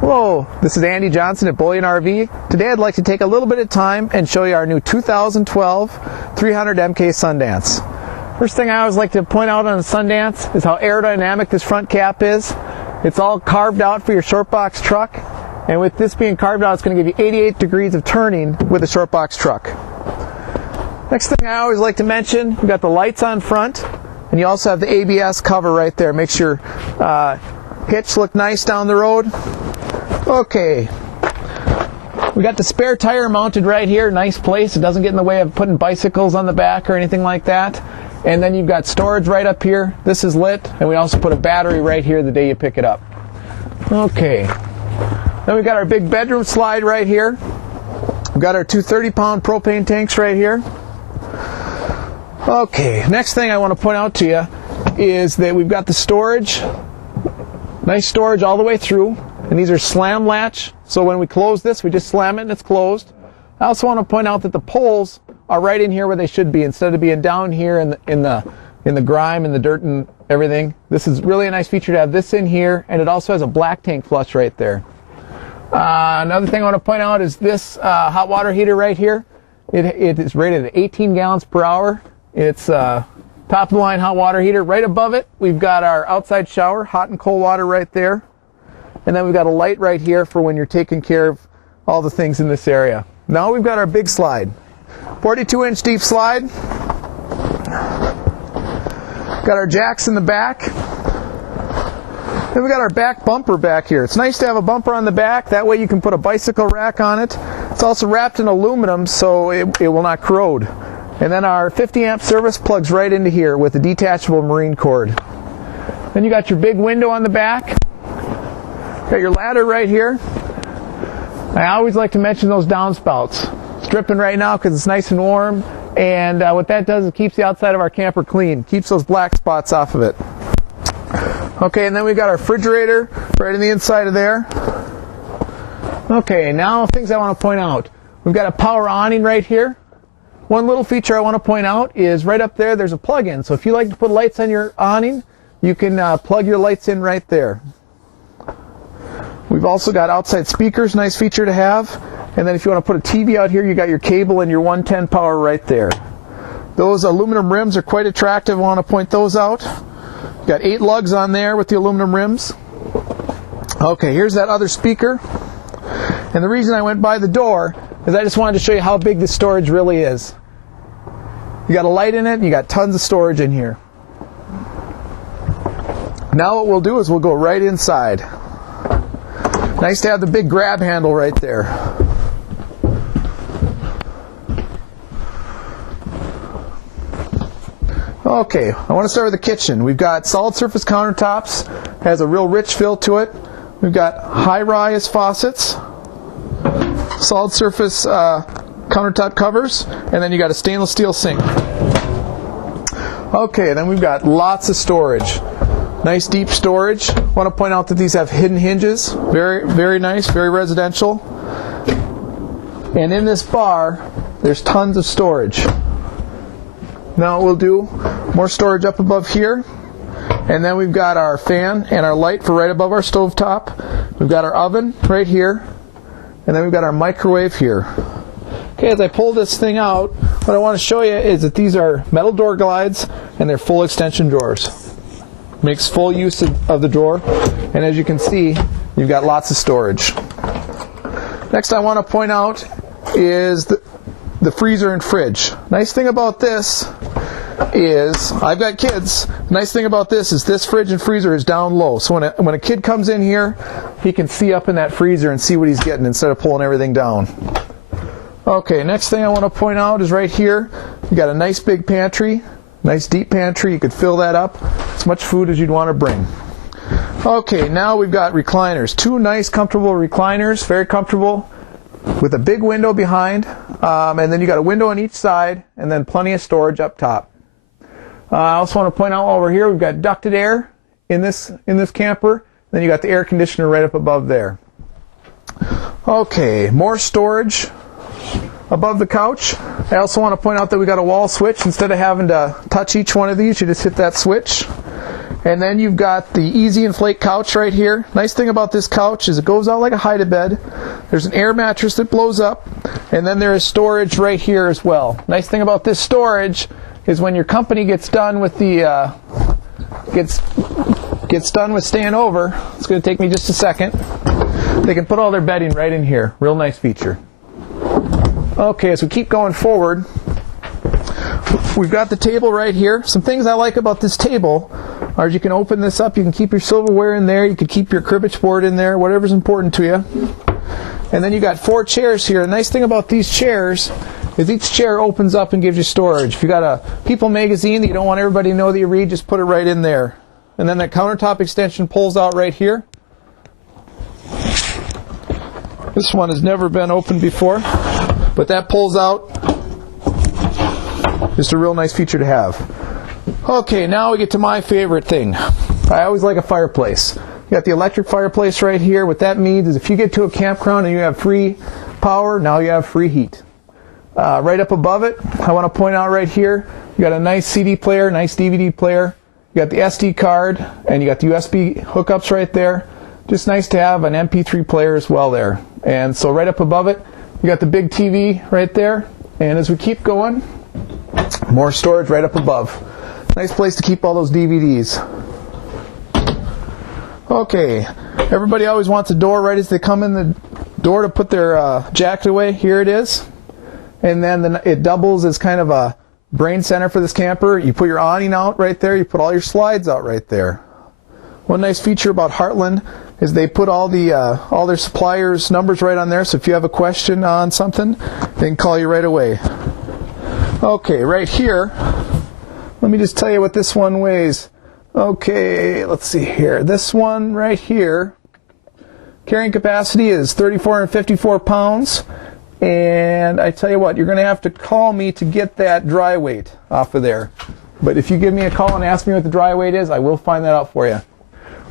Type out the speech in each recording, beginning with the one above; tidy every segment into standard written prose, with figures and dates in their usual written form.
Hello, this is Andy Johnson at Bullion RV. Today I'd like to take a little bit of time and show you our new 2012 300 MK Sundance. First thing I always like to point out on a Sundance is how aerodynamic this front cap is. It's all carved out for your short box truck, and with this being carved out, it's going to give you 88 degrees of turning with a short box truck. Next thing I always like to mention, we've got the lights on front, and you also have the ABS cover right there. Makes your hitch look nice down the road. Okay, we got the spare tire mounted right here, nice place. It doesn't get in the way of putting bicycles on the back or anything like that. And then you've got storage right up here. This is lit, and we also put a battery right here the day you pick it up. Okay, then we've got our big bedroom slide right here. We've got our two 30-pound propane tanks right here. Okay, next thing I want to point out to you is that we've got the storage. Nice storage all the way through. And these are slam latch, so when we close this, we just slam it and it's closed. I also want to point out that the poles are right in here where they should be, instead of being down here in the grime and the dirt and everything. This is really a nice feature to have this in here, and it also has a black tank flush right there. Another thing I want to point out is this hot water heater right here. It is rated at 18 gallons per hour. It's top of the line hot water heater. Right above it, we've got our outside shower, hot and cold water right there. And then we've got a light right here for when you're taking care of all the things in this area. Now we've got our big slide. 42-inch deep slide. Got our jacks in the back. Then we got our back bumper back here. It's nice to have a bumper on the back. That way you can put a bicycle rack on it. It's also wrapped in aluminum so it will not corrode. And then our 50 amp service plugs right into here with a detachable marine cord. Then you got your big window on the back. Got your ladder right here. I always like to mention those downspouts. It's dripping right now because it's nice and warm, and what that does is it keeps the outside of our camper clean, keeps those black spots off of it. Okay, and then we've got our refrigerator right in the inside of there. Okay, now things I want to point out. We've got a power awning right here. One little feature I want to point out is right up there, there's a plug-in. So if you like to put lights on your awning, you can plug your lights in right there. We've also got outside speakers, nice feature to have. And then if you want to put a TV out here, you got your cable and your 110 power right there. Those aluminum rims are quite attractive. I want to point those out. Got 8 lugs on there with the aluminum rims. Okay, here's that other speaker. And the reason I went by the door is I just wanted to show you how big the storage really is. You got a light in it, and you got tons of storage in here. Now what we'll do is we'll go right inside. Nice to have the big grab handle right there. Okay, I want to start with the kitchen. We've got solid surface countertops, has a real rich feel to it. We've got high-rise faucets, solid surface countertop covers, and then you got a stainless steel sink. Okay, then we've got lots of storage. Nice deep storage. I want to point out that these have hidden hinges. Very, very nice, very residential. And in this bar, there's tons of storage. Now we'll do more storage up above here. And then we've got our fan and our light for right above our stovetop. We've got our oven right here. And then we've got our microwave here. Okay, as I pull this thing out, what I want to show you is that these are metal door glides and they're full extension drawers. Makes full use of the drawer, and as you can see, you've got lots of storage. Next I want to point out is the freezer and fridge. Nice thing about this is, I've got kids, nice thing about this is this fridge and freezer is down low, so when a kid comes in here, he can see up in that freezer and see what he's getting instead of pulling everything down. Okay, next thing I want to point out is right here, you got a nice big pantry. Nice deep pantry, you could fill that up. As much food as you'd want to bring. Okay, now we've got recliners. 2 nice comfortable recliners, very comfortable, with a big window behind. And then you got a window on each side, and then plenty of storage up top. I also want to point out while we're here, we've got ducted air in this camper. Then you got the air conditioner right up above there. Okay, more storage above the couch. I also want to point out that we got a wall switch. Instead of having to touch each one of these, you just hit that switch. And then you've got the easy inflate couch right here. Nice thing about this couch is it goes out like a hide-a-bed. There's an air mattress that blows up, and then there is storage right here as well. Nice thing about this storage is when your company gets done with the gets done with staying over, it's going to take me just a second, they can put all their bedding right in here. Real nice feature. Okay, as we keep going forward, we've got the table right here. Some things I like about this table are you can open this up, you can keep your silverware in there, you can keep your cribbage board in there, whatever's important to you. And then you got 4 chairs here. The nice thing about these chairs is each chair opens up and gives you storage. If you got a People magazine that you don't want everybody to know that you read, just put it right in there. And then that countertop extension pulls out right here. This one has never been opened before, but that pulls out. Just a real nice feature to have. Okay, now we get to my favorite thing. I always like a fireplace. You got the electric fireplace right here. What that means is if you get to a campground and you have free power, now you have free heat. Right up above it, I want to point out right here, you got a nice CD player, nice DVD player. You got the SD card, and you got the USB hookups right there. Just nice to have an MP3 player as well there. And so right up above it, you got the big TV right there. And as we keep going, more storage right up above. Nice place to keep all those DVDs. Okay, everybody always wants a door right as they come in the door to put their jacket away. Here it is. And then it doubles as kind of a brain center for this camper. You put your awning out right there. You put all your slides out right there. One nice feature about Heartland is they put all their suppliers' numbers right on there. So if you have a question on something, they can call you right away. Okay, right here, let me just tell you what this one weighs. Okay, let's see here. This one right here, carrying capacity is 3,454 pounds. And I tell you what, you're going to have to call me to get that dry weight off of there. But if you give me a call and ask me what the dry weight is, I will find that out for you.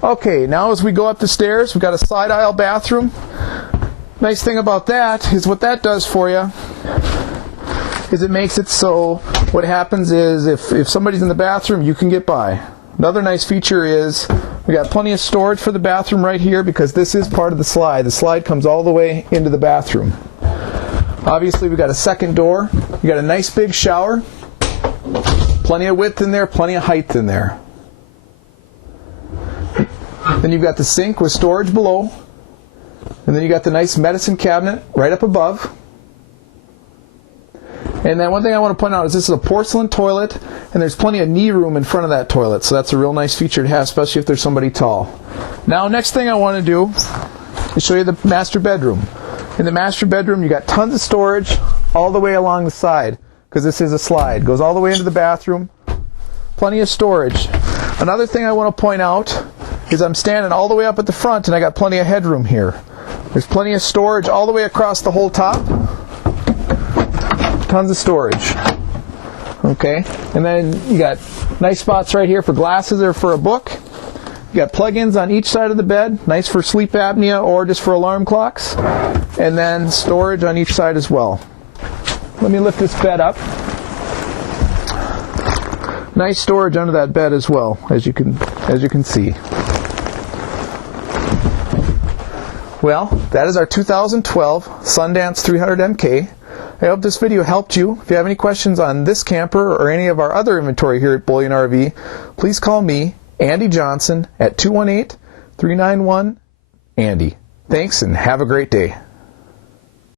Okay, now as we go up the stairs, we've got a side aisle bathroom. Nice thing about that is what that does for you is it makes it so what happens is if somebody's in the bathroom, you can get by. Another nice feature is we got plenty of storage for the bathroom right here because this is part of the slide. The slide comes all the way into the bathroom. Obviously, we've got a second door. We got a nice big shower. Plenty of width in there, plenty of height in there. Then you've got the sink with storage below. And then you got the nice medicine cabinet right up above. And then one thing I want to point out is this is a porcelain toilet, and there's plenty of knee room in front of that toilet. So that's a real nice feature to have, especially if there's somebody tall. Now, next thing I want to do is show you the master bedroom. In the master bedroom, you got tons of storage all the way along the side, because this is a slide. Goes all the way into the bathroom. Plenty of storage. Another thing I want to point out is I'm standing all the way up at the front, and I got plenty of headroom here. There's plenty of storage all the way across the whole top. Tons of storage. Okay, and then you got nice spots right here for glasses or for a book. You got plug-ins on each side of the bed, nice for sleep apnea or just for alarm clocks. And then storage on each side as well. Let me lift this bed up. Nice storage under that bed as well, as you can see. Well, that is our 2012 Sundance 300 MK. I hope this video helped you. If you have any questions on this camper or any of our other inventory here at Bullion RV, please call me, Andy Johnson, at 218-391-ANDY. Thanks, and have a great day.